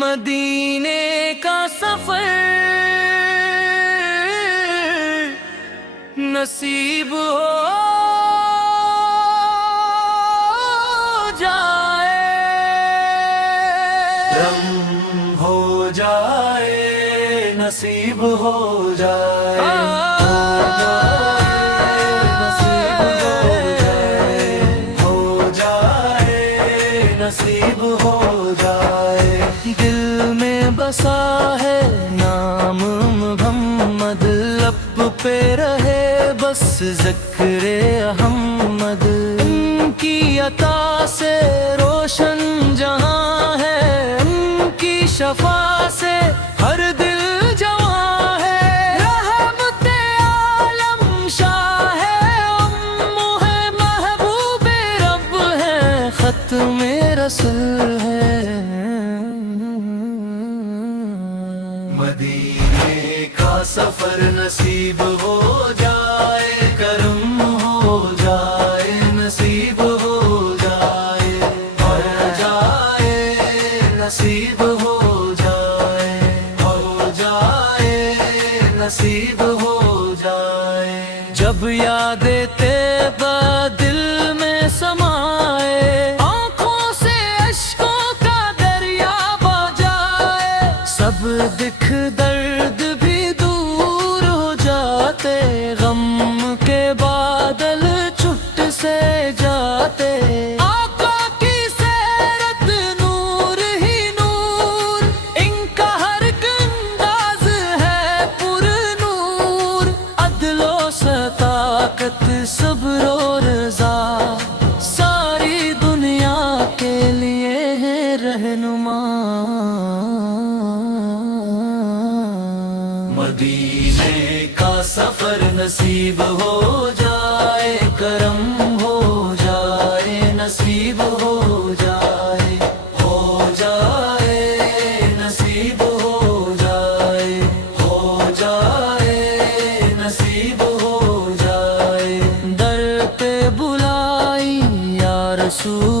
مدینے کا سفر نصیب ہو جائے، رم ہو جائے، نصیب ہو جائے، نصیب ہو جائے۔ دل میں بسا ہے نام محمد، لب پہ رہے بس ذکر احمد، ان کی عطا سے روشن جہاں ہے، ان کی شفا سے ہر دل جواں ہے، رحمت عالم شاہ ہے، امو ہے محبوب رب ہے، ختم رسول ہے۔ مدینے کا سفر نصیب ہو جائے، کرم ہو جائے، نصیب ہو جائے، ہو جائے، نصیب ہو جائے، ہو جائے، نصیب ہو جائے۔ جب یاد طیبہ دل میں سمائے، آنکھوں سے اشکوں کا دریا بہہ جائے، سب دکھ درد بھی دور ہو جاتے، غم کے بادل چھٹ سے جاتے، آقا کی سیرت نور ہی نور، ان کا ہر انداز ہے پر نور، عدل و صداقت صبر و رضا، ساری دنیا کے لیے ہے رہنما۔ مدینے کا سفر نصیب ہو جائے، کرم ہو جائے، نصیب ہو جائے، ہو جائے، نصیب ہو جائے، ہو جائے، نصیب ہو جائے۔ در پہ بلائی یا رسول